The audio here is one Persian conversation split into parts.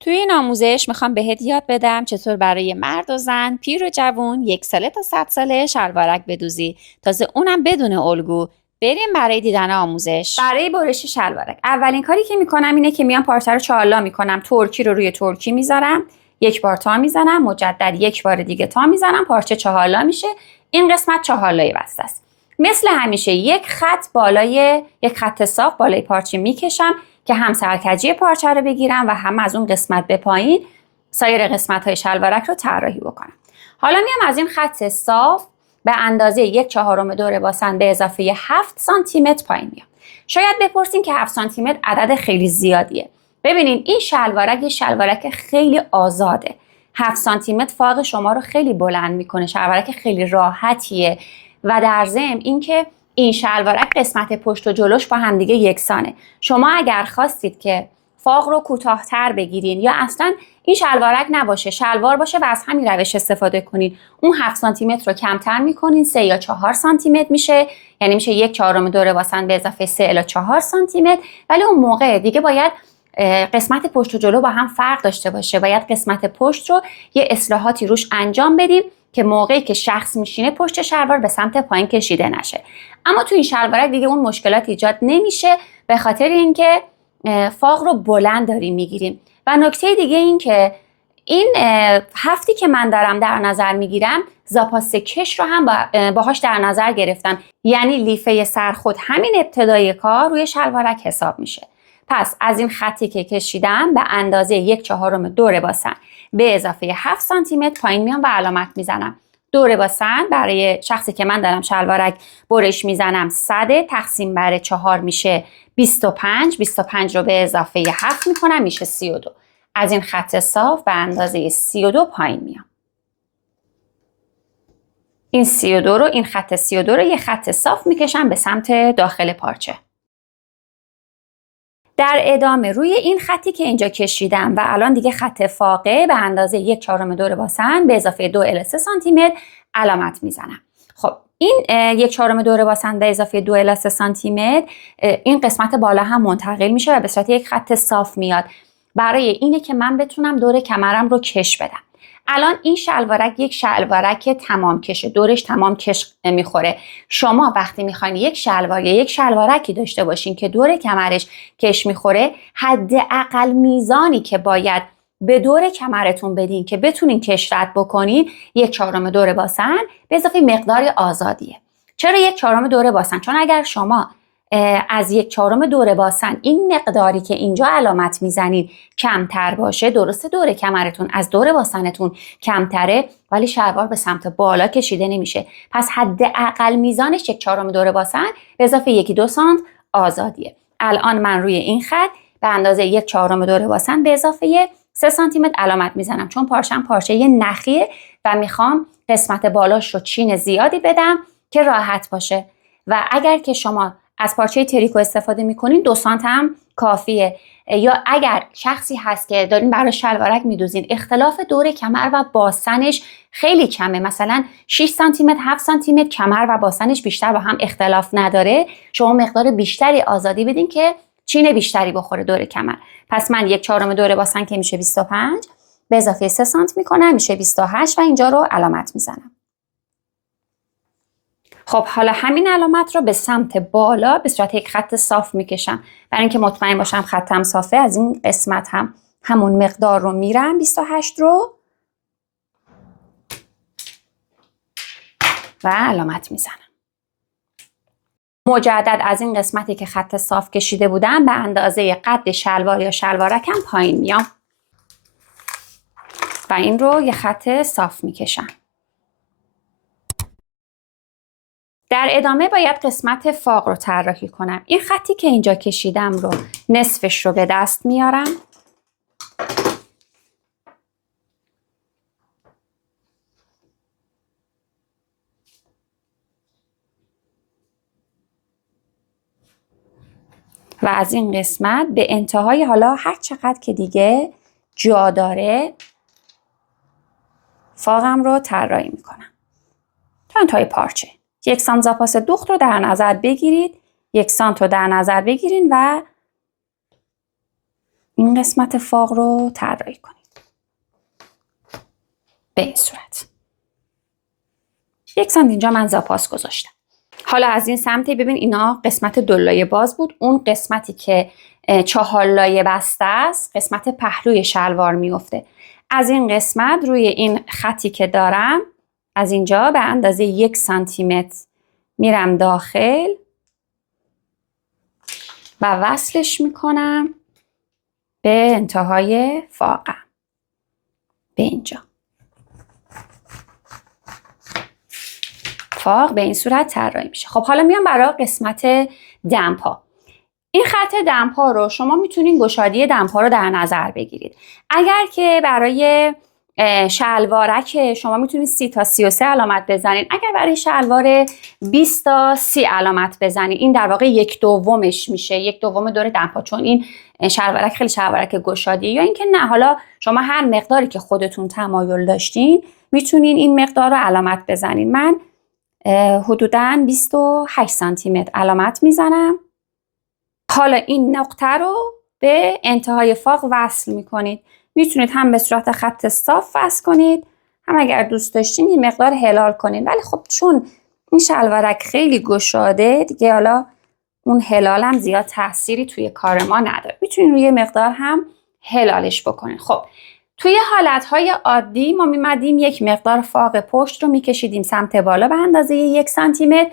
توی این آموزش میخوام بهت یاد بدم چطور برای مرد و زن، پیر و جوون، 1 ساله تا 100 ساله شلوارک بدوزی. تازه اونم بدون الگو. بریم برای دیدن آموزش. برای برش شلوارک اولین کاری که میکنم اینه که میام پارچه رو چالا میکنم. ترکی رو روی ترکی میذارم، 1 بار تا میزنم، مجدد 1 بار دیگه تا میزنم، پارچه چهارلا میشه. این قسمت چهارلای بسته است. مثل همیشه یک خط صاف بالای پارچه میکشم که هم سرکجی پارچه رو بگیرم و هم از اون قسمت به پایین سایر قسمت‌های شلوارک رو طراحی بکنم. حالا میام از این خط صاف به اندازه 1/4 دور باسن به اضافه 7 سانتی متر پایین میام. شاید بپرسین که 7 سانتی متر عدد خیلی زیادیه. ببینین این شلوارک یه شلوارک خیلی آزاده. 7 سانتی متر فاق شما رو خیلی بلند میکنه. شلوارک خیلی راحتیه و در ضمن اینکه این شلوارک قسمت پشت و جلوش با همدیگه یکسانه. شما اگر خواستید که فاق رو کوتاه‌تر بگیرین یا اصلا این شلوارک نباشه، شلوار باشه و از همین روش استفاده کنین، اون 7 سانتی متر رو کمتر میکنین، 3 یا 4 سانتی متر میشه. یعنی میشه 1/4 دور باسن به اضافه 3 الی 4 سانتی متر. ولی اون موقع دیگه باید قسمت پشت و جلو با هم فرق داشته باشه. باید قسمت پشت رو یه اصلاحاتی روش انجام بدیم که موقعی که شخص میشینه پشت شلوار به سمت پایین کشیده نشه. اما تو این شلوارک دیگه اون مشکلات ایجاد نمیشه به خاطر اینکه فاق رو بلند داریم میگیریم. و نکته دیگه این که این هفتی که من دارم در نظر میگیرم زاپاس کش رو هم باهاش در نظر گرفتم. یعنی لیفه سرخود همین ابتدای کار روی شلوارک حساب میشه. پس از این خطی که کشیدم به اندازه 1/4 دور باسن به اضافه 7 سانتی متر پایین میام و علامت میزنم. دور باسن برای شخصی که من دارم شلوارک برش میزنم 100 تقسیم بر 4 میشه 25. 25 رو به اضافه 7 میکنم میشه 32. از این خط صاف به اندازه 32 پایین میام. این 32 رو، این خط 32 رو یه خط صاف میکشم به سمت داخل پارچه. در ادامه روی این خطی که اینجا کشیدم و الان دیگه خط فاقه به اندازه 1/4 دور باسن به اضافه 2 الی 3 سانتی متر علامت میزنم. خب این 1/4 دور باسن به اضافه 2 الی 3 سانتی متر این قسمت بالا هم منتقل میشه و به صورت یک خط صاف میاد. برای اینه که من بتونم دور کمرم رو کش بدم. الان این شلوارک یک شلوارک تمام کشه، دورش تمام کش میخوره. شما وقتی میخواین یک شلوار یا یک شلوارکی داشته باشین که دور کمرش کش میخوره، حداقل میزانی که باید به دور کمرتون بدین که بتونین کش رد بکنین 1/4 دور باسن به اضافه مقدار آزادیه. چرا 1/4 دور باسن؟ چون اگر شما از 1/4 دور باسن این مقداری که اینجا علامت میزنید کمتر باشه، درسته دور کمرتون از دور باسنتون کمتره ولی شلوار به سمت بالا کشیده نمیشه. پس حداقل میزانش 1/4 دور باسن به اضافه 1-2 سانت آزادیه. الان من روی این خط به اندازه 1/4 دور باسن به اضافه 3 سانتی متر علامت میزنم چون پارچم پارچه نخیه و میخوام قسمت بالاش رو چین زیادی بدم که راحت باشه. و اگر که شما از پارچه تریکو استفاده میکنین 2 سانت هم کافیه. یا اگر شخصی هست که دارین برای شلوارک میدوزین اختلاف دور کمر و باسنش خیلی کمه، مثلا 6 سانتی متر 7 سانتی متر کمر و باسنش بیشتر با هم اختلاف نداره، شما مقدار بیشتری آزادی بدین که چین بیشتری بخوره دور کمر. پس من 1/4 دور باسن که میشه 25 به اضافه 3 سانت میکنم میشه 28 و اینجا رو علامت میزنم. خب حالا همین علامت رو به سمت بالا به صورت یک خط صاف میکشم. برای اینکه مطمئن باشم خطم صافه از این قسمت هم همون مقدار رو میرم 28 رو و علامت میزنم. مجدد از این قسمتی که خط صاف کشیده بودم به اندازه قد شلوار یا شلوارکم پایین میام و این رو یه خط صاف میکشم. در ادامه باید قسمت فاق رو طراحی کنم. این خطی که اینجا کشیدم رو نصفش رو به دست میارم و از این قسمت به انتهای حالا هر چقدر که دیگه جا داره فاقم رو طراحی میکنم تا انتهای پارچه. 1 سانت زاپاس دوخت رو در نظر بگیرید، 1 سانت رو در نظر بگیرین و این قسمت فاق رو طراحی کنید به این صورت. 1 سانتی اینجا من زاپاس گذاشتم. حالا از این سمت ببین اینا قسمت 2 لایه باز بود. اون قسمتی که 4 لایه بسته است قسمت پهلوی شلوار میفته. از این قسمت روی این خطی که دارم از اینجا به اندازه 1 سانتی متر میرم داخل و وصلش میکنم به انتهای فاقم به اینجا. فاق به این صورت طراحی میشه. خب حالا میام برای قسمت دمپا. این خط دمپا رو شما میتونین گشادی دمپا رو در نظر بگیرید. اگر که برای شلوارک شما میتونید 30 تا 33 علامت بزنید. اگر برای شلوار 20 تا 30 علامت بزنید این در واقع 1/2 میشه. 1/2 دور دمپا، چون این شلوارک خیلی شلوارک گشادیه. یا اینکه نه، حالا شما هر مقداری که خودتون تمایل داشتین میتونین این مقدار رو علامت بزنید. من حدوداً 28 سانتی متر علامت میزنم. حالا این نقطه رو به انتهای فاق وصل میکنید. میتونید هم به صورت خط صاف وصل کنید، هم اگر دوست داشتین یه مقدار هلال کنید. ولی خب چون این شلوارک خیلی گشاده دیگه، حالا اون هلال هم زیاد تأثیری توی کار ما نداره. میتونید روی مقدار هم هلالش بکنید. خب توی حالتهای عادی ما میمدیم یک مقدار فاق پشت رو میکشیدیم سمت بالا به اندازه 1 سانتی متر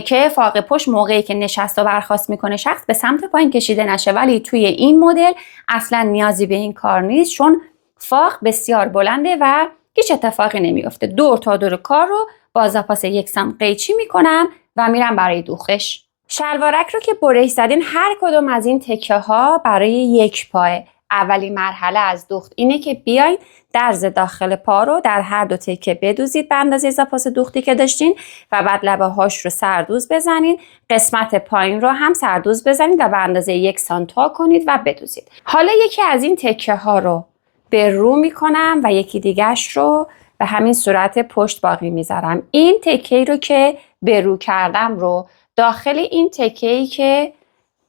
که فاق پشت موقعی که نشست و برخاست میکنه شخص به سمت پایین کشیده نشه. ولی توی این مدل اصلا نیازی به این کار نیست، چون فاق بسیار بلنده و هیچ اتفاقی نمیفته. دور تا دور کار رو با زاپاس 1 سانتی قیچی میکنم و میرم برای دوختش. شلوارک رو که برش زدین هر کدوم از این تکه ها برای 1 پاه. اولین مرحله از دوخت اینه که بیاین درز داخل پا رو در هر 2 تکه بدوزید به اندازه زاپاس دوختی که داشتین و بعد لبه هاش رو سردوز بزنید. قسمت پایین رو هم سردوز بزنید و به اندازه 1 سانتی کنید و بدوزید. حالا یکی از این تکه ها رو به رو میکنم و یکی دیگهش رو به همین صورت پشت باقی میذارم. این تکه رو که به رو کردم رو داخل این تکه‌ای که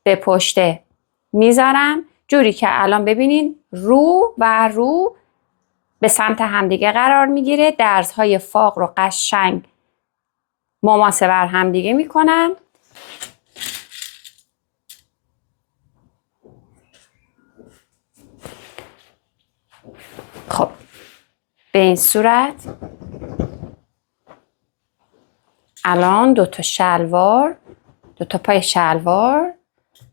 به پشته میذارم، جوری که الان ببینین رو و رو به سمت همدیگه قرار میگیره. درزهای فاق رو قشنگ مماسه بر همدیگه میکنم. خب به این صورت الان 2 تا شلوار، 2 تا پای شلوار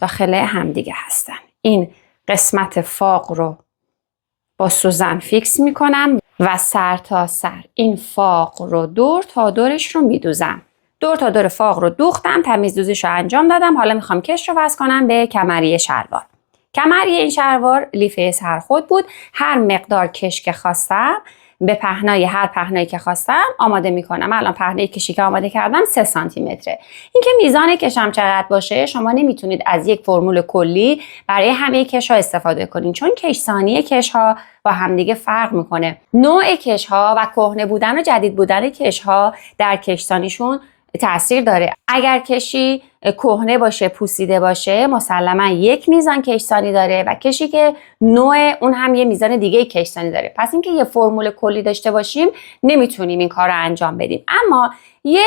داخل همدیگه هستن. این قسمت فاق رو با سوزن فیکس میکنم و سر تا سر این فاق رو دور تا دورش رو میدوزم. دور تا دور فاق رو دوختم، تمیز دوزیش رو انجام دادم. حالا میخوام کش رو وصل کنم به کمری شلوار. کمری این شلوار لیفه سرخود بود. هر مقدار کش که خواستم به پهنای هر پهنایی که خواستم آماده میکنم. الان پهنای کشی که آماده کردم 3 سانتی متره. اینکه میزان کشم چقدر باشه شما نمیتونید از یک فرمول کلی برای همه کش ها استفاده کنین، چون کشسانی کش ها با همدیگه فرق میکنه. نوع کش ها و کهنه بودن و جدید بودن کش ها در کشسانیشون تأثیر داره. اگر کشی کهنه باشه، پوسیده باشه، مسلما یک میزان کشسانی داره و کشی که نوع اون هم یه میزان دیگه کشسانی داره. پس اینکه یه فرمول کلی داشته باشیم نمیتونیم این کار رو انجام بدیم. اما یه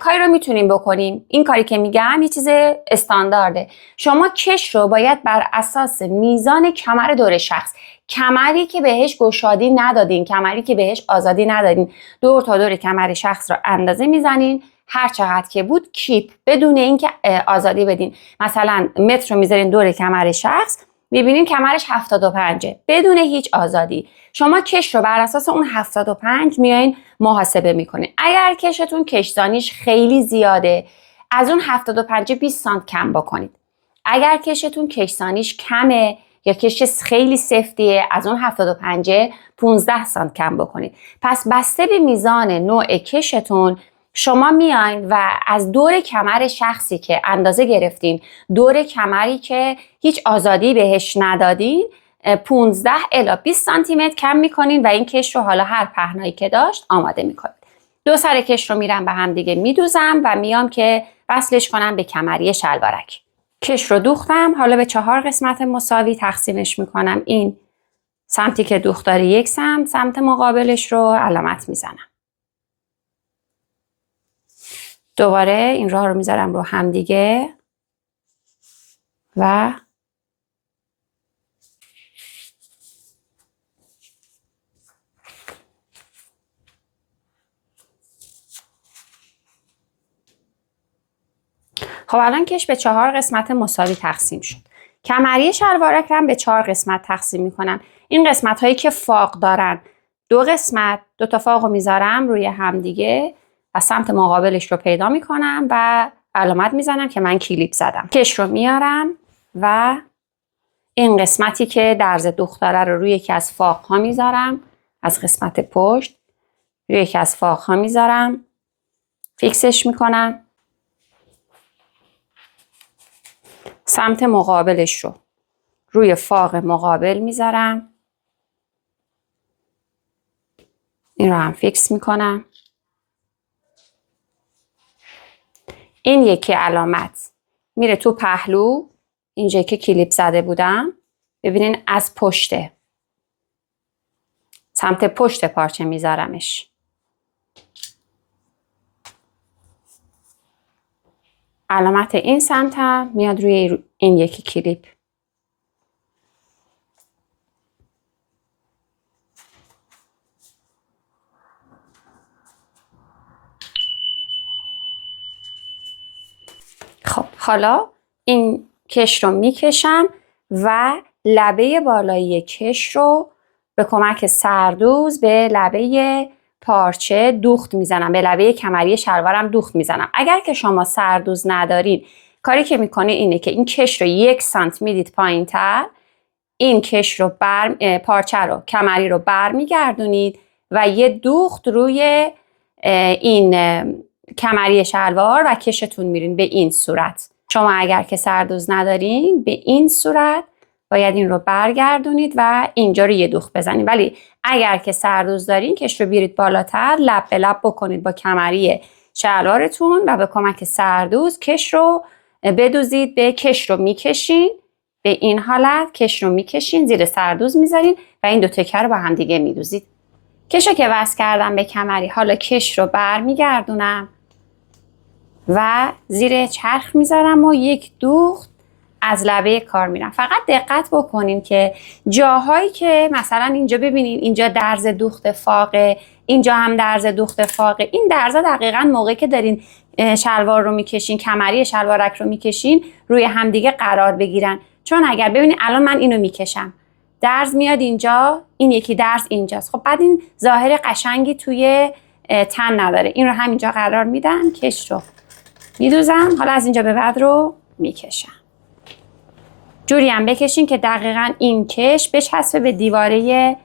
کاری رو میتونیم بکنیم. این کاری که میگم یه چیز استاندارده. شما کش رو باید بر اساس میزان کمر دور شخص، کمری که بهش گشادی ندادین، کمری که بهش آزادی ندادین، دور تا دور کمر شخص رو اندازه میزنین. هر چقدر که بود کیپ، بدون اینکه آزادی بدین. مثلا متر رو میذارین دور کمر شخص، میبینین کمرش 75، بدون هیچ آزادی. شما کش رو بر اساس اون 75 میایین محاسبه میکنین. اگر کشتون کشدانیش خیلی زیاده، از اون 75 20 سانت کم بکنید. اگر کشتون کشدانیش کمه یا کش خیلی سفتیه، از اون 75 15 سانت کم بکنید. پس بسته به میزان نوع کشتون شما میاین و از دور کمر شخصی که اندازه گرفتین، دور کمری که هیچ آزادی بهش ندادین، 15 الی 20 سانتی متر کم میکنین و این کش رو حالا هر پهنایی که داشت آماده میکنید. 2 سر کش رو میرم به هم دیگه میدوزم و میام که وصلش کنم به کمری شلوارک. کش رو دوختم. حالا به 4 قسمت مساوی تقسیمش میکنم. این سمتی که دوخت داره 1 سمت مقابلش رو علامت میزنم. دوباره این راه رو میذارم رو هم دیگه و خب الان کش به 4 قسمت مساوی تقسیم شد. کمری شلوارک رو هم به 4 قسمت تقسیم میکنم. این قسمت هایی که فاق دارن 2 قسمت، 2 تا فاق رو میذارم روی هم دیگه و سمت مقابلش رو پیدا میکنم و علامت میزنم که من کلیپ زدم. کش رو میارم و این قسمتی که درز دوخت داره رو روی یکی از فاق ها میذارم. از قسمت پشت روی یکی از فاق ها میذارم، فیکسش میکنم. سمت مقابلش رو روی فاق مقابل میذارم. این رو هم فیکس میکنم. این یکی علامت میره تو پهلو، اینجایی که کلیپ زده بودم. ببینین از پشته، سمت پشت پارچه میذارمش. علامت این سمت هم میاد روی این یکی کلیپ. خب حالا این کش رو میکشم و لبه بالایی کش رو به کمک سردوز به لبه پارچه دوخت میزنم. به لبه کمری شلوارم دوخت میزنم. اگر که شما سردوز ندارید، کاری که میکنید اینه که این کش رو 1 سانت میدید پایین تر، این کش رو پارچه رو، کمری رو برمیگردونید و یه دوخت روی این کمری شلوار و کشتون میرین. به این صورت. شما اگر که سردوز ندارین، به این صورت باید این رو برگردونید و اینجا رو یه دوخت بزنید. ولی اگر که سردوز دارین، کش رو بیارید بالاتر، لب به لب بکنید با کمری شلوارتون و به کمک سردوز کش رو بدوزید. به کش رو میکشین، به این حالت کش رو میکشین، زیر سردوز میذارین و این 2 تکه رو با هم دیگه میدوزید. کش رو که وصل کردم به کمری، حالا کش رو برمیگردونم و زیر چرخ میذارم و یک دوخت از لبه کار میرم. فقط دقت بکنین که جاهایی که مثلا اینجا ببینین اینجا درز دوخت فاقه، اینجا هم درز دوخت فاقه، این درزا دقیقاً موقعی که دارین شلوار رو میکشین، کمری شلوارک رو میکشین، روی همدیگه قرار بگیرن. چون اگر ببینین الان من اینو میکشم، درز میاد اینجا، این یکی درز اینجاست. خب بعد این ظاهر قشنگی توی تن نداره. این رو همینجا قرار میدم، کش رو میدوزم. حالا از اینجا به بعد رو میکشم. جوری هم بکشین که دقیقاً این کش بچسبه به دیواره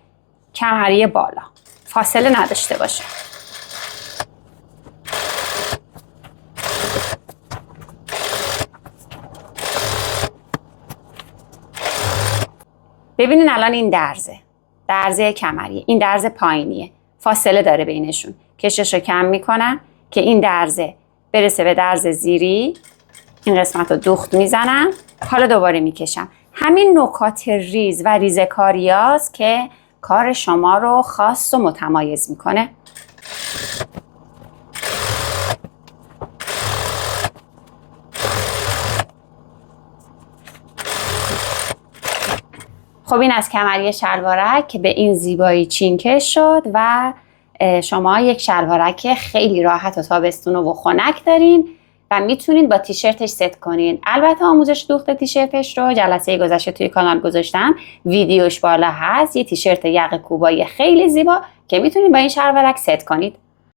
کمری بالا، فاصله نداشته باشه. ببینین الان این درزه کمریه، این درز پایینیه، فاصله داره بینشون. کشش رو کم میکنم که این درزه برسه به درز زیری. این قسمت رو دوخت میزنم. حالا دوباره میکشم. همین نکات ریز و ریزکاریاست که کار شما رو خاص و متمایز میکنه. خب این از کمری شلوارک که به این زیبایی چینکش شد و شما یک شلوارک خیلی راحت و تابستون و خنک دارین و میتونید با تیشرتش ست کنین. البته آموزش دوخت تیشرتش رو جلسه گذشته توی کانال گذاشتم، ویدیوش بالا هست. یه تیشرت یقه کوبایی خیلی زیبا که میتونید با این شلوارک ست کنید.